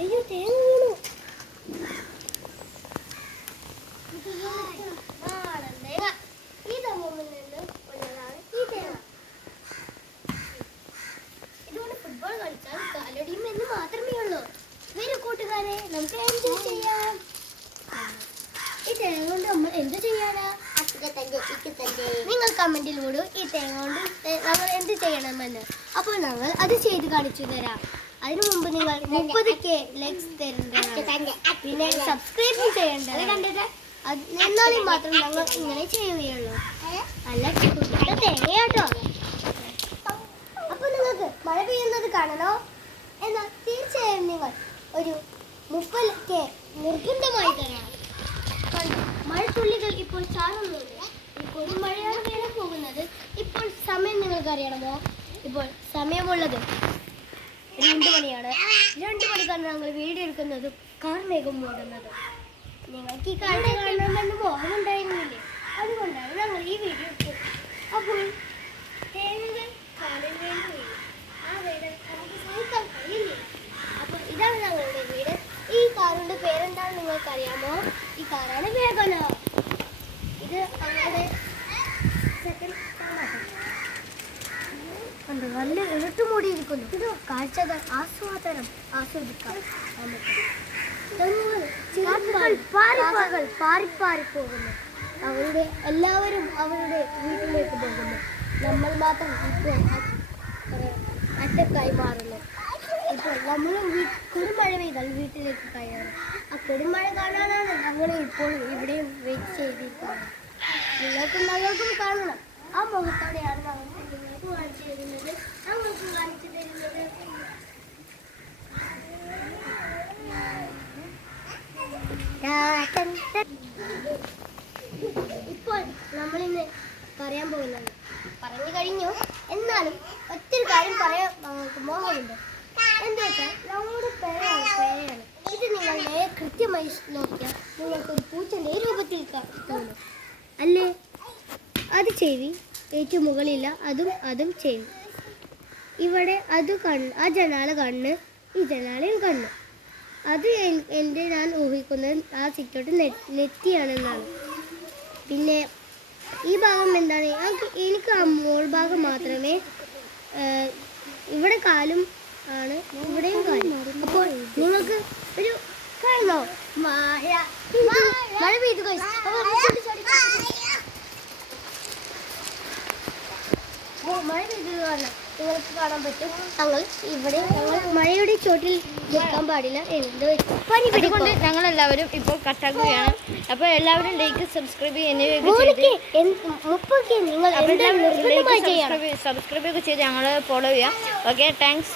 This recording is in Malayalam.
അയ്യോ തേങ്ങ വീണു. ഈ തേങ്ങയിൽ നിന്ന് ഉള്ളതാണ് ഈ തേങ്ങ. ഇതുകൊണ്ട് ഫുട്ബോൾ കളിച്ചാൽ കാലൊടിയും എന്ന് മാത്രമേ ഉള്ളൂ. വരൂ കൂട്ടുകാരെ, നമുക്ക് എൻജോയ് ചെയ്യാം. ഈ തേങ്ങ കൊണ്ട് നമ്മൾ എന്ത് ചെയ്യാനാ? നിങ്ങൾ കമന്റിൽ വിടൂ ഈ തേങ്ങ കൊണ്ട് നമ്മൾ എന്ത് ചെയ്യണമെന്ന്. അപ്പോൾ ഞങ്ങൾ അത് ചെയ്ത് കാണിച്ചു തരാം. അതിനു മുമ്പ് നിങ്ങൾ 30K ലൈക്സ് തരേണ്ടതാണ്. പിന്നെ സബ്സ്ക്രൈബ് ചെയ്യേണ്ടത്. എന്നാലും മാത്രം ഞങ്ങൾ ഇങ്ങനെ ചെയ്യുകയുള്ളൂ. നല്ല കുട്ടിയുടെ തേങ്ങയാട്ടോ. അപ്പൊ നിങ്ങൾക്ക് മഴ പെയ്യുന്നത് കാണണോ? എന്നാൽ തീർച്ചയായും നിങ്ങൾ ഒരു 30K നിർബന്ധമായി തരാം. മഴത്തുള്ളികൾ ഇപ്പോൾ ചാറുന്നുണ്ട്. ഇപ്പോൾ മഴയാണ് വരാൻ പോകുന്നത്. ഇപ്പോൾ സമയം നിങ്ങൾക്ക് അറിയണമോ? ഇപ്പോൾ സമയമുള്ളത് 2 മണിയാണ്. 2 മണിക്കാണ് ഞങ്ങൾ വീഡിയോ എടുക്കുന്നത്. കാർമേഘം മൂടുന്നത്. നിങ്ങൾക്ക് ഈ കാഴ്ച കാണണമെന്ന് മോഹമുണ്ടായിരുന്നില്ലേ? അതുകൊണ്ടാണ് ഞങ്ങൾ ഈ വീഡിയോ എടുത്തത്. അപ്പോൾ തേങ്ങകൾ കാലിൽ വേണ്ടി വീഴും. ആ വീട് നമുക്ക് സഹിക്കാൻ കഴിയില്ലേ? അപ്പോൾ ഇതാണ് ഞങ്ങളുടെ വീട്. ഈ കാറിന്റെ പേരെന്താണ് നിങ്ങൾക്കറിയാമോ? ഈ കാറാണ് വേഗന. ഇത് ഞങ്ങളുടെ സെക്കൻഡ് കാറാണ്. നല്ല ഇരുട്ടുമൂടിയിരിക്കുന്നു. ഇത് കാഴ്ചകൾ ആസ്വദിക്കാം. പാറി പോകുന്നു. എല്ലാവരും അവരുടെ വീട്ടിലേക്ക് പോകുന്നു. നമ്മൾ മാത്രം ഇപ്പോൾ അറ്റക്കായി മാറുന്നു. ഇപ്പോൾ നമ്മളും കൊടുമഴ പെയ്താൽ വീട്ടിലേക്ക് കയറും. ആ കൊടുമഴ കാണാനാണ് ഞങ്ങൾ ഇപ്പോൾ ഇവിടെയും വെയിറ്റ് ചെയ്തിരിക്കുന്നത്. ഞങ്ങൾക്കും കാണണം. ആ മുഖത്തോടെയാണ് നിങ്ങൾക്ക് കാണിച്ചു തരുന്നത്. ഞങ്ങൾക്ക് കാണിച്ചു തരുന്നത് ഇപ്പോൾ നമ്മളിന്ന് പറയാൻ പോകുന്നത് പറഞ്ഞു കഴിഞ്ഞു. എന്നാലും ഒത്തിരി കാര്യം പറയാൻ ഞങ്ങൾക്ക് മോഹമുണ്ട്. എന്താ വെച്ചാൽ നമ്മുടെ പേരാണ്. ഇത് നിങ്ങൾ കൃത്യമായി നോക്കിയാൽ നിങ്ങൾക്കൊരു പൂച്ചൻ്റെ രൂപത്തിൽ തോന്നും അല്ലേ? അത് ചെവി, ഏറ്റവും മുകളില്ല അതും ചെവി. ഇവിടെ അത് കണ്ണ്, ആ ജനാല കണ്ണ്, ഈ ജനാലയും കണ്ണ്. അത് ഞാൻ ഊഹിക്കുന്നത് ആ സിറ്റോട്ട് നെറ്റിയാണെന്നാണ്. പിന്നെ ഈ ഭാഗം എന്താണ്? എനിക്ക് ആ മോൾ ഭാഗം മാത്രമേ, ഇവിടെ കാലും ആണ്, ഇവിടെയും കാലും. അപ്പോൾ നിങ്ങൾക്ക് ഒരു കാണോ മഴ പെയ്തു മഴ പെയ്തത് കാരണം നിങ്ങൾക്ക് കാണാൻ പറ്റും. ഞങ്ങൾ മഴയുടെ ചോട്ടിൽ നിൽക്കാൻ പാടില്ല. അതുകൊണ്ട് ഞങ്ങളെല്ലാവരും ഇപ്പോൾ കട്ടാക്കുകയാണ്. അപ്പോൾ എല്ലാവരും ലൈക്ക് സബ്സ്ക്രൈബ് സബ്സ്ക്രൈബ് ഒക്കെ ചെയ്ത് ഞങ്ങൾ ഫോളോ ചെയ്യാം. Okay, thanks.